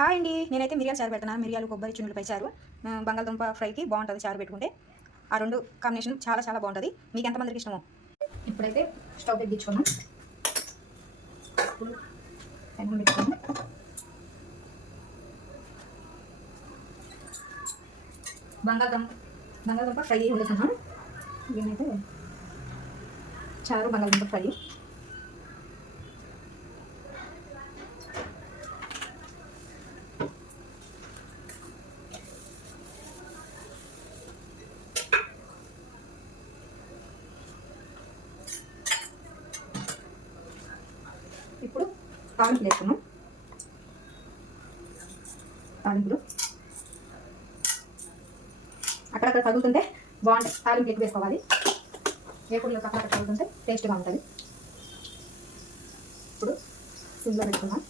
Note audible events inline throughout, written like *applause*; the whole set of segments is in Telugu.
హాయ్ అండి. నేనైతే మిరియాలు చారు పెడుతున్నాను మిరియాలు కొబ్బరి చున్నులపై చారు. బంగాళదుంప ఫ్రైకి బాగుంటుంది చారు పెట్టుకుంటే. ఆ రెండు కాంబినేషన్ చాలా చాలా బాగుంటుంది. మీకు ఎంతమందికి ఇష్టమో? ఇప్పుడైతే స్టవ్ పెట్టించుకున్నాం పెట్టుకున్నాం బంగాళదుంప బంగాళదుంప ఫ్రై వండుతున్నాం దీనైతే చారు బంగాళదుంప ఫ్రై ఇప్పుడు తాలింపులు వేసుకున్నాం. తాలింపులు. అక్కడక్కడ తగులుతుంటే బాగుంటాయి. తాలింపు ఎక్కువ వేసుకోవాలి. వేపుడులో అక్కడక్కడ తగులుతుంటే టేస్ట్గా ఉంటుంది. ఇప్పుడు సిమ్లో పెట్టుకున్నాం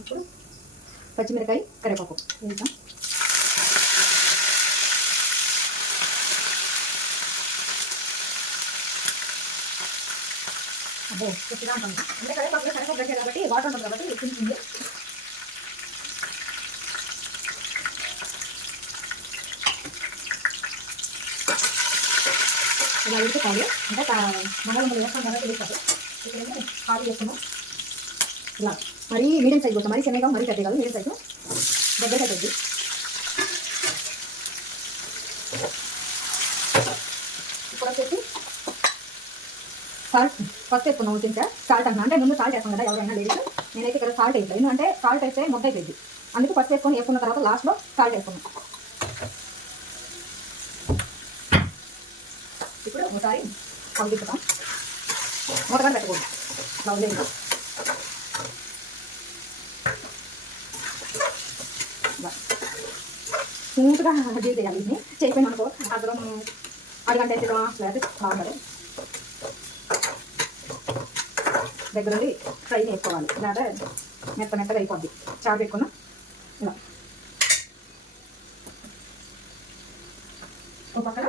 ఇప్పుడు పచ్చిమిరకాయ కరివేపాకు వేసాం అబ్బో గట్టిగా ఉంటుంది అంటే కరివేపాకు కరివేపాకు గట్టిగా కాబట్టి వాటర్ ఉంటుంది కాబట్టి తింటుంది. ఇలా ఉడుకుతాయి అంటే మంగళం వేస్తాం కాబట్టి ఉడుకుతాయి ఇక్కడేమో ఖాళీ చేస్తున్నాం. ఇలా మరీ మీడియం సైజ్ కోసం మరీ చిన్నగా మరీ పెద్ద కాదు మీడియం సైజు దగ్గర పెద్దది ఇప్పుడు వచ్చేసి సాల్ట్ ఫస్ట్ వేసుకున్నాం ఉడికించా సాల్ట్ అంటున్నా అంటే ముందు సాల్ట్ వేస్తాం కదా ఎవరైనా లేడీస్. నేనైతే ఇక్కడ సాల్ట్ వేస్తాను ఎందుకంటే సాల్ట్ వేస్తే ముద్ద అయిపోయింది అందుకు ఫస్ట్ వేసుకొని వేసుకున్న తర్వాత లాస్ట్లో సాల్ట్ వేసుకున్నాం ఇప్పుడు ఒకసారి కలిగిస్తాం మూతగా పెట్టకూడదు. ఇలా వదిలేయండి. స్మూత్గా డీల్ *laughs* చేయాలి. ఇది. చేయకపోయినా అనుకో అసలు అరగంట అయితే బాగుంటుంది దగ్గర దగ్గరుండి ఫ్రై చేసుకోవాలి లేదా మెత్త మెత్తగా అయిపోద్ది. చారు పెట్టుకున్నా. ఇలా ఒక పక్కన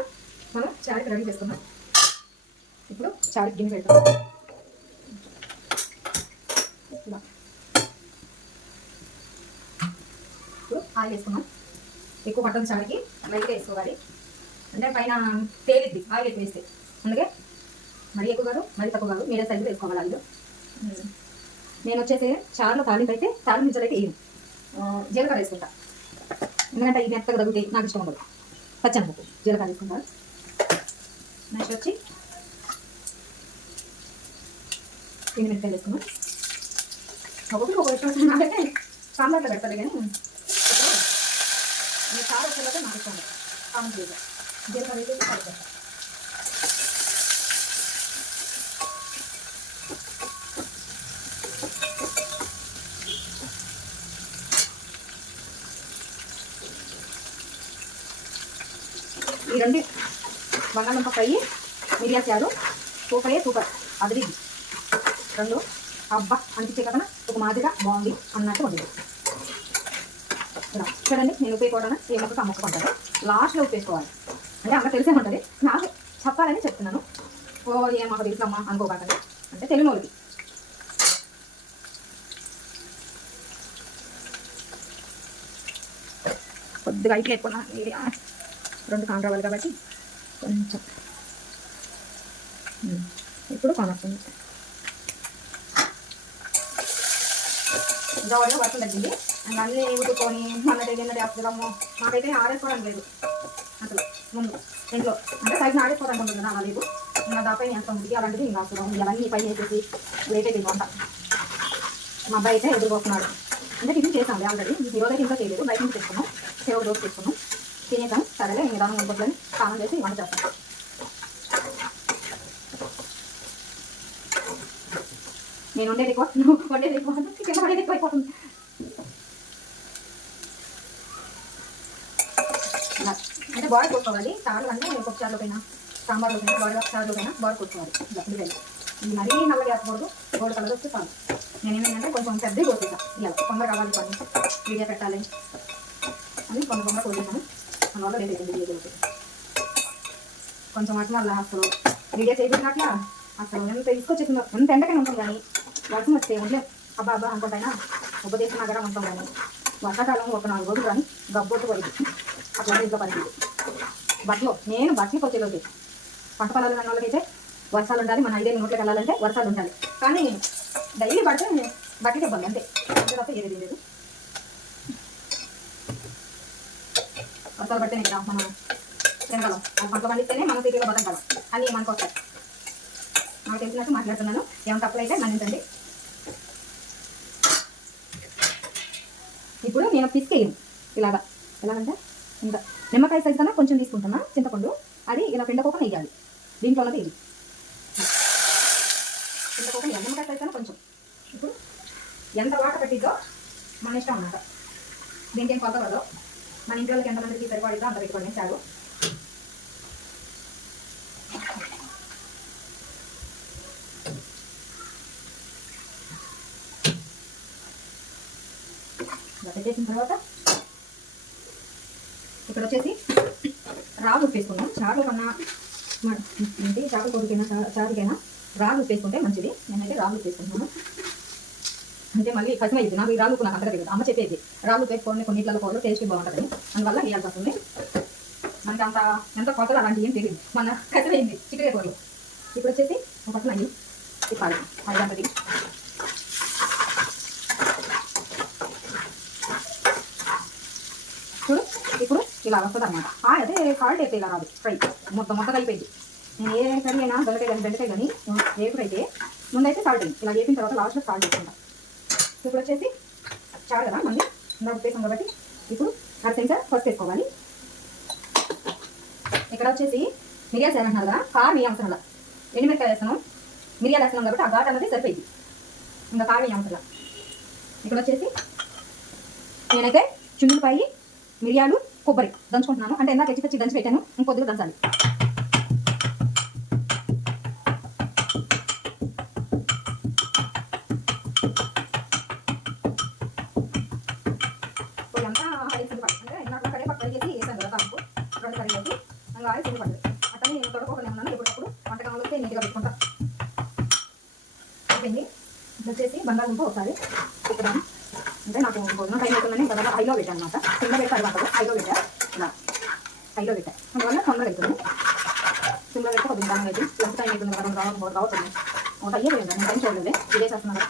మనం చారుకి రెడీ చేసుకున్నాం ఇప్పుడు చారు గిన్నె పెడతాం. ఇలా ఇప్పుడు ఆయిల్ వేసుకున్నాం ఎక్కువ పట్టదు చారుకి. లైట్గా వేసుకోవాలి. అంటే పైన తేలిద్ది. ఆయిల్ ఎక్కువ వేస్తే. అందుకే మరీ ఎక్కువ కాదు మరీ తక్కువ కాదు. మీడియం సైజు వేసుకోవాలి ఆయిల్. నేను వచ్చేసి చారులో తాలింపు అయితే తాలింపు గింజలు అయితే వేయను. జీలకర్ర వేసుకుంటా. ఎందుకంటే ఇది మెత్తగా తగ్గుతాయి నాకు ఇష్టం ఉండదు. పచ్చనపప్పు జీలకర్ర వేసుకుంటాను నెక్స్ట్ వచ్చి ఎన్ని మిరపకాయలు వేసుకున్నాను ఒకటి ఒక ఇష్టం నాకైతే సాంబార్లో పెడతారు కానీ ఇప్పుడు ఈ చారు వచ్చేలాగా నాకు ఇష్టం కామెంట్ కామన్ జీలకర్ర జీలకర్ర ఈ రెండు బంగాళదుంప ఫ్రై మిరియా చారు. Super super. అది రెండు. అబ్బా అనిపించే కదా ఒక మాదిరిగా బాగుంది అన్నట్టు ఉంది. చూడండి నేను ఉపయోగపడాను ఏ మొక్కకు అమ్ముకుంటాను లాస్ట్లో ఉపయోగించుకోవాలి అంటే అక్కడ తెలిసే ఉంటుంది. నాకు చెప్పాలని చెప్తున్నాను. ఓ ఏ మాకు తెలుసమ్మా? అనుకోకండి. అంటే తెలియని వాళ్ళకి కొద్దిగా అయితే ఎక్కువ రెండు కాన్ రావాలి కాబట్టి కొంచెం. ఇప్పుడు కాన్ వస్తుంది గౌరవ వర్షం తగ్గింది ఇంకా అన్నీ ఉడుకొని మొన్నటి నిన్నటి అప్పుడమ్మో మాకైతే ఆడేసుకోవడం లేదు. అసలు ముందు ఇంట్లో. అంటే సైజ్ ఆడేసుకోవడం ఉంటుంది కదా అలా లేదు. ఇంకా దాపై ఎంత ఉంది అలాంటిది ఇంకా అసలు ఇవన్నీ పైన వేసేసి లేట్ అయిపోయింది వంట మా అబ్బాయి అయితే ఎదురుపోతున్నాడు అంటే టిఫిన్ చేసాం ఆల్రెడీ. ఈ రోజు అయితే ఇంట్లో చేయలేదు. బయట నుంచి తెచ్చుకున్నాం. సేవ రోజు తెచ్చుకున్నాం. తినేద్దాం. సరేలే ఇంకా దాని వండుకోవట్లని స్నానం చేసి వంట చేస్తాం. నేను వండేది ఎక్కువ నువ్వు వండేది ఎక్కువ కింద పడేది ఎక్కువ అయిపోతుంది. అంటే బాడీ కూర్చోవాలి చారు అంటే పప్పు చారులో పైన సాంబార్లో పైన బాడీ చారులో పైన బాడీ కూర్చోవాలి ఇలా ఇది మరీ నల్ల వేయకూడదు గోడ కలర్ వస్తే చాలు. నేను ఏమైందంటే కొంచెం పెద్దవి కోసేసాను ఇలా తొందర కావాలి పని వీడియో పెట్టాలి. అని కొంత తొందర కోసేసాను అందువల్ల కొంచెం అట్లా అలా అసలు వీడియో చేయబడినట్ల అసలు ఎంత తీసుకొచ్చేసిందో ఎంత ఎండకనే ఉంటుంది కానీ వర్షం వస్తే ఉండలేం. అబ్బా అబ్బా అనుకుంటైనా ఉపదేశం కూడా ఉంటాం కానీ వర్షాకాలం ఒక నాలుగు రోజులు కానీ గబ్బొట్టు పడింది అట్లా ఇంట్లో పరిస్థితి బట్టలు నేను బట్టలకు వచ్చేలోకి పంట పొలాలు ఉన్న వాళ్ళకైతే వర్షాలు ఉండాలి మన ఐదేళ్ళు నోట్లకి వెళ్ళాలంటే వర్షాలు ఉండాలి. కానీ డైలీ పడితే బట్టలకి ఇబ్బంది అంతే. అంతే తప్ప ఏది లేదు. వర్షాలు పట్టే కదా మనం తినగలం. అది పంటలు పండిస్తేనే మనం సిటీలో బతకగలం అని మనకు వస్తాయి. నాకు తెలిసినట్టు మాట్లాడుతున్నాను. ఏమైనా తప్పులైతే మన్నించండి. ఇప్పుడు నేను పిసికేయను. ఇలాగా. ఎలాగంటే ఇంత. నిమ్మకాయ సైజ్ కన్నా కొంచెం తీసుకుంటున్నా. చింతపండు. అది ఇలా పిండకోక నెయ్యాలి దీంట్లో ఉన్నది ఇది చింతకోక నెయ్యాలి నిమ్మకాయ సైజ్ కన్నా కొంచెం. ఇప్పుడు ఎంత వాటర్ పెట్టిద్దో మన ఇష్టం అన్నమాట. దీనికి ఏం కొత్త కదా మన ఇంటి వాళ్ళకి ఎంతమందికి సరిపడిద్దో అంత పెట్టుకోండి చాలు ఇలా తర్వాత ఇక్కడ వచ్చేసి రాళ్ళు ఉప్పేసుకున్నాం చారు కన్నా ఏంటి? చేపల కొడుకైనా చారుకైనా రాళ్ళు ఉప్పేసుకుంటే మంచిది. నేనైతే రాళ్ళు ఉప్పేసుకుంటున్నాను అంటే మళ్ళీ కసిమైంది నాకు ఈ రాళ్ళు నాకు అంతగా తెలియదు. అమ్మ చెప్పేది రాళ్ళు పెట్టుకోండి కొన్నిట్లలో కూరలు టేస్ట్ బాగుంటుంది అందువల్ల వేయాల్సి వస్తుంది మనకి అంత ఎంత కొత్తగా అలాంటి ఏం తెలియదు. మన కసిమైంది చికెన్ కూరలు. ఇప్పుడు వచ్చేసి ఒక పక్కన అయ్యి తిప్పాలి అది చూడు ఇప్పుడు ఇలా వస్తుంది అనమాట అదే కాల్డ్ అయితే ఇలా రాదు ఫ్రై. మొత్తం మొత్తం అయిపోయింది నేను ఏ కర్రీ అయినా కానీ బెండకాయ కానీ అయితే ముందైతే సాల్ట్ అయింది ఇలా వేపిన తర్వాత లాస్ట్లో సాల్ట్ వేసుకుంటా. ఇప్పుడు వచ్చేసి చాలు కదా మళ్ళీ ఇందాక ఉప్పేసాం కాబట్టి ఇప్పుడు అర చెంచా ఫస్ట్ వేసుకోవాలి. ఇక్కడ వచ్చేసి మిరియాలు చేయాలంటున్నారు కదా కారం ఏ అవసరం లేదు వేస్తాను మిరియాలు వేస్తున్నాం కాబట్టి ఆ ఘాట్ అనేది సరిపోయింది. ఇంకా కారం ఏ అవసరం ఇక్కడ వచ్చేసి నేనైతే చున్నులపాయి మిరియాలు కొబ్బరి దంచుకుంటున్నాను. అంటే ఎంత తెచ్చి తెచ్చి దంచి పెట్టాను ఇంకొద్దిగా దంచాలి. అయిపోయింది. ఇది వచ్చేసి బంగాళదుంప ఒకసారి ఇక్కడ అంటే నాకు భోజనం టైం అవుతుందని తర్వాత హైలో పెట్టాను అనమాట కింద పెట్టారు తర్వాత హైలో పెట్టా. ఇలా. హైలో పెట్టా. అందువల్ల తొందరగా అవుతుంది సిమ్లో పెట్టి కొద్దిగా దాని అయితే లంచ్ టైం అవుతుంది కదా రావ రావుతుంది ఒక అయ్యే పోయింది నేను టైం చూడలేదు. ఇదే చేస్తున్నాను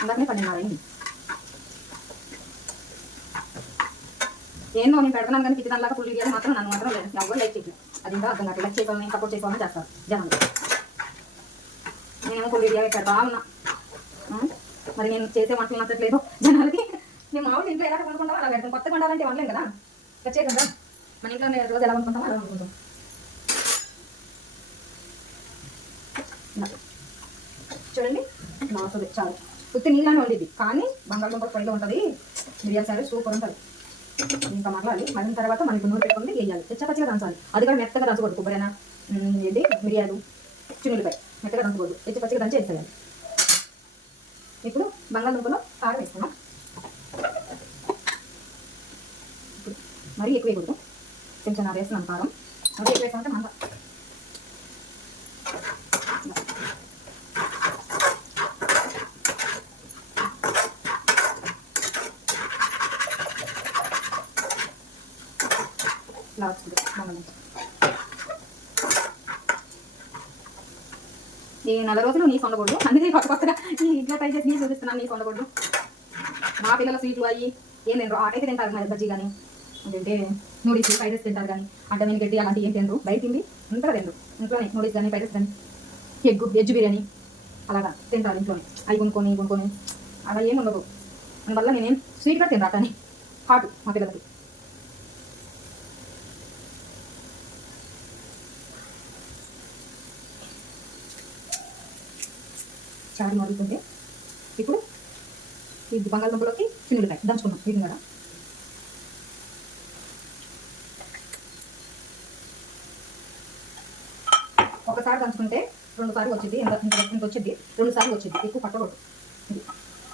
అందరినీ పన్నెండున్నర అయింది. ఏందో నేను పెడతాను కానీ కిచెన్ లాగా ఫుల్ ఇయ్యాలి మాత్రం నన్ను మాత్రం లేదు. ఎవరు లైక్ చేయలేదు అది ఇంకా అర్థం కాదు లైక్ చేసుకోవాలని సపోర్ట్ చేసుకోవాలని చేస్తారు. జనాలు. నేనేమో ఫుల్ ఇయ్యా పెడతా ఉన్నా మరి నేను చేసే వంటలు నచ్చట్లేదు. జనాలకి మేము మామూలు ఇంట్లో ఎలా కొనుక్కుంటామో అలా పెడతాం. కొత్తగా వండాలంటే వండలేం కదా. ప్రత్యేకంగా మన ఇంట్లో నేను రోజు ఎలా వండుకుంటామో అలా వండుకుంటాం చూడండి ఇలా చాలు. ఉత్తి నీళ్ళని వండిద్ది. కానీ బంగాళదుంప పొడిలో ఉంటుంది. మిరియాల సారీ సూపర్ ఉంటుంది. ఇంకా మరలాలి. మరిన తర్వాత మనకి నూనె పెట్టుకుంటే వేయాలి. పచ్చిగా దంచాలి. అది కూడా మెత్తగా దంచకూడదు. కొబ్బరైనా ఏంటి? మిరియాలు చిన్నులపై మెత్తగా దంచకూడదు. పచ్చిగా దంచి వేసేయాలి ఇప్పుడు బంగాళదుంపలో కారం వేసుకున్నాం ఇప్పుడు మరీ ఎక్కువ వేయకూడదు. కొంచెం నా వేస్తున్నాను కారం. మరీ ఎక్కువ వేసామంటే మంద ఇలా వచ్చింది. బంగాళదుంప. ఈ నెల రోజులు నీ ఉండకూడదు అందుకే కొత్త కొత్తగా ఈ ఇంట్లో ట్రై చేసి నీ చూపిస్తున్నాను నీ ఉండకూడదు మా పిల్లల స్వీట్లు అయ్యి ఏం తినరు? ఆటైతే తింటారు మరి బజ్జీ కానీ అంటే నూడిల్స్ ఫ్రైడ్ రైస్ తింటారు కానీ అంటే నేను గడ్డి అలాంటివి ఏం తినరు. బయట తిండి ఇంట్లో తినరు. ఇంట్లోనే నూడిల్స్ కానీ ఫ్రైడ్ రైస్ కానీ ఎగ్ వెజ్ బిర్యానీ అలాగా తింటారు ఇంట్లోనే. అవి కొనుక్కొని కొనుక్కొని అలా ఏమి ఉండదు. అందువల్ల నేనేం స్వీట్గా తింటా కానీ హాట్ మా పిల్లలకి. చారు మారుతుంటే ఇప్పుడు ఈ బంగాళదుంపలోకి చిన్నులకాయ దంచుకున్నాం వీటిని కూడా ఒకసారి దంచుకుంటే రెండుసార్లు వచ్చింది ఎంత ఇంత వచ్చింది రెండుసార్లు వచ్చింది ఎక్కువ పట్టకూడదు.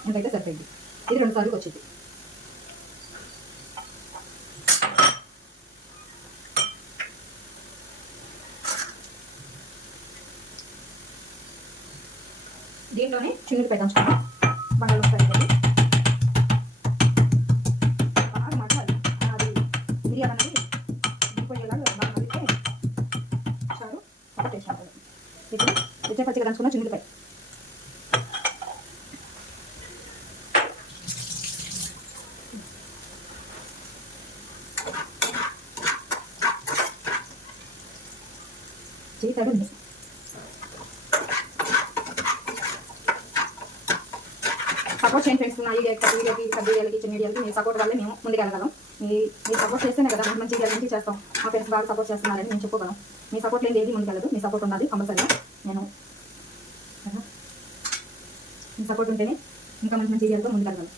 ఎంతైతే సరిపోయింది. ఇది రెండుసార్లు వచ్చింది దీంట్లోనే చిగురు పెద్దాం బాగా మసాలి అది మిరియాలు అనేది దిగిపోయేలాగా బాగా మళ్ళీ చారు ఇప్పుడు పచ్చి పచ్చిగా దంచుకున్న చిగురుపై జీతాలు సపోర్ట్ చేయండి ఫ్రెండ్స్. నా వీడియో కొత్త వీడియోకి సబ్ వీడియోకి చిన్న వీడియోకి మీ సపోర్ట్ వల్లే మేము ముందుకెళ్ళగలం మీ మీ సపోర్ట్ చేస్తేనే కదా మంచి మంచి చేస్తాం. మా ఫ్రెండ్స్ బాగా సపోర్ట్ చేస్తున్నారని నేను చెప్పుకోగలం మీ సపోర్ట్ లేని ఏది ముందుకెళ్ళదు. మీ సపోర్ట్ ఉన్నది కంపల్సరీగా. నేను మీ సపోర్ట్ ఉంటేనే ఇంకా మంచి మంచి వీడియోలతో ముందుకెళ్ళగలం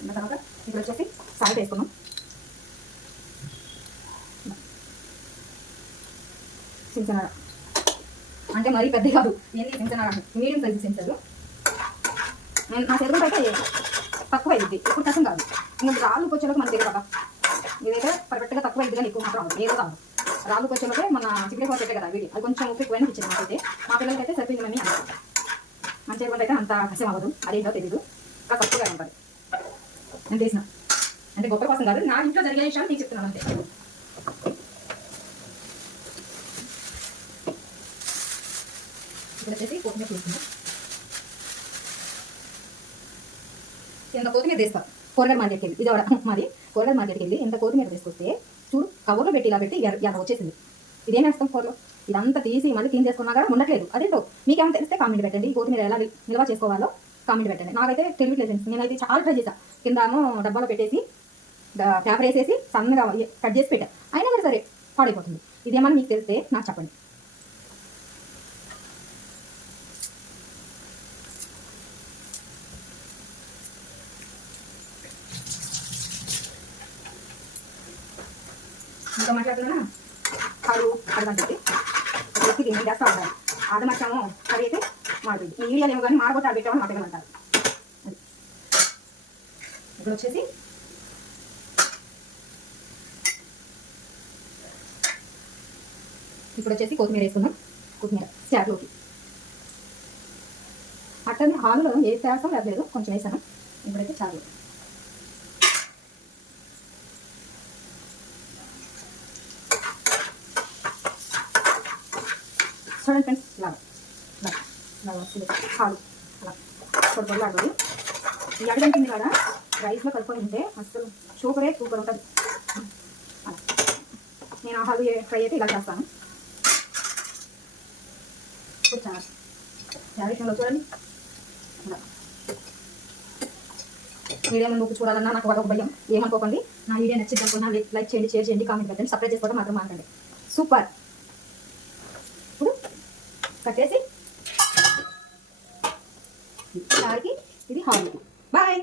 ఇంకా తర్వాత ఇప్పుడు వచ్చేసి సాల్ట్ వేసుకున్నాం సించనార? అంటే మరీ పెద్ద కాదు. ఏంది? సించనార? మీడియం సైజ్ సించరు నేను నా శరీరం అయితే తక్కువ అయింది. ఇప్పుడు కష్టం కాదు. ఇంకా రాళ్ళు వచ్చేలోకి మనకి దగ్గర కదా ఇదైతే పర్ఫెక్ట్గా తక్కువ అయింది కానీ ఎక్కువ మాత్రం ఏదో కాదు. రాళ్ళు వచ్చేలోకే మన చికెన్ కూర పెట్టే కదా వీడి అది కొంచెం ఉప్పు ఎక్కువైనా ఇచ్చింది నాకైతే మా పిల్లలకి అయితే సరిపోయిందని అన్నారు మన చేతులు అయితే అంత కష్టం అవ్వదు. అదేంటో తెలీదు. ఇంకా తక్కువగా ఉంటుంది నేను తీసిన అంటే గొప్ప కోసం కాదు నా ఇంట్లో జరిగే విషయాలు నేను చెప్తున్నాను అంతే. ఇప్పుడు వచ్చేసి కొత్తిమీర చూస్తున్నాను ఇంత కొత్తిమీర తీస్తారు కూరగాయల మార్కెట్కి వెళ్ళి ఇది కూడా మాది కూరగాయల మార్కెట్కి వెళ్ళి ఇంత కొత్తిమీర తీసుకొస్తే చూడు కవర్లో పెట్టి ఇలా పెట్టి ఇలా వచ్చేసింది. ఇదేం వేస్తాం కూరలో? ఇదంతా తీసి మళ్ళీ క్లీన్ చేసుకున్నా కూడా ఉండట్లేదు అదేంటో మీకేమైనా తెలిస్తే కామెంట్ పెట్టండి. కొత్తిమీర ఎలా నిల్వ చేసుకోవాలో కామెంట్ పెట్టండి. నాకైతే తెలియట్లేదు నేనైతే చాలా ట్రై చేశాను కింద డబ్బాలో పెట్టేసి పేపర్ వేసేసి సన్నగా కట్ చేసి పెట్టా. అయినా కూడా సరే పాడైపోతుంది. ఇదేమన్నా మీకు తెలిస్తే నాకు చెప్పండి. ఇంకా మాట్లాడుతున్నా? కాడు అడగని చెప్పి ఎత్తి దీన్ని చేస్తా ఉంటాను. ఆదమర్చము కర్రీ అయితే మాడుతుంది ఈ వీడియోలు ఏమో కానీ మాడగొట్టి ఆడబెట్టామని మాట్లాడమంటారు ఇప్పుడు వచ్చేసి ఇప్పుడు వచ్చేసి కొత్తిమీర వేసుకున్నాం కొత్తిమీర స్టార్ట్లోకి అట్టని హాల్లో ఏ వేస్తాం లేదు కొంచెం వేసాను. ఇప్పుడైతే చాలు. చూడండి ఫ్రెండ్స్ ఇలా. ఇలా. ఇలా వస్తుంది. హాలు అలా. పొడి పొడి లాగా ఈ అడిగంటుంది కదా రైస్లో కలుపుకొని ఉంటే అసలు సూపరే సూపర్ ఉంటుంది. అలా. నేను ఆ హాలు ఫ్రై అయితే ఇలా చేస్తాను. ఇప్పుడు చాలా. చూడండి. ఇలా. వీడియో ముందు చూడాలన్నా నాకు అదొక భయం. ఏమనుకోకండి నా వీడియో నచ్చింది అనుకున్నా లైక్ చేయండి షేర్ చేయండి కామెంట్ పెట్టండి సబ్స్క్రైబ్ చేసుకోవడం మాత్రం మాట్లాడండి సూపర్. కట్టేసి చారుకి ఇది హాల్కి బాయ్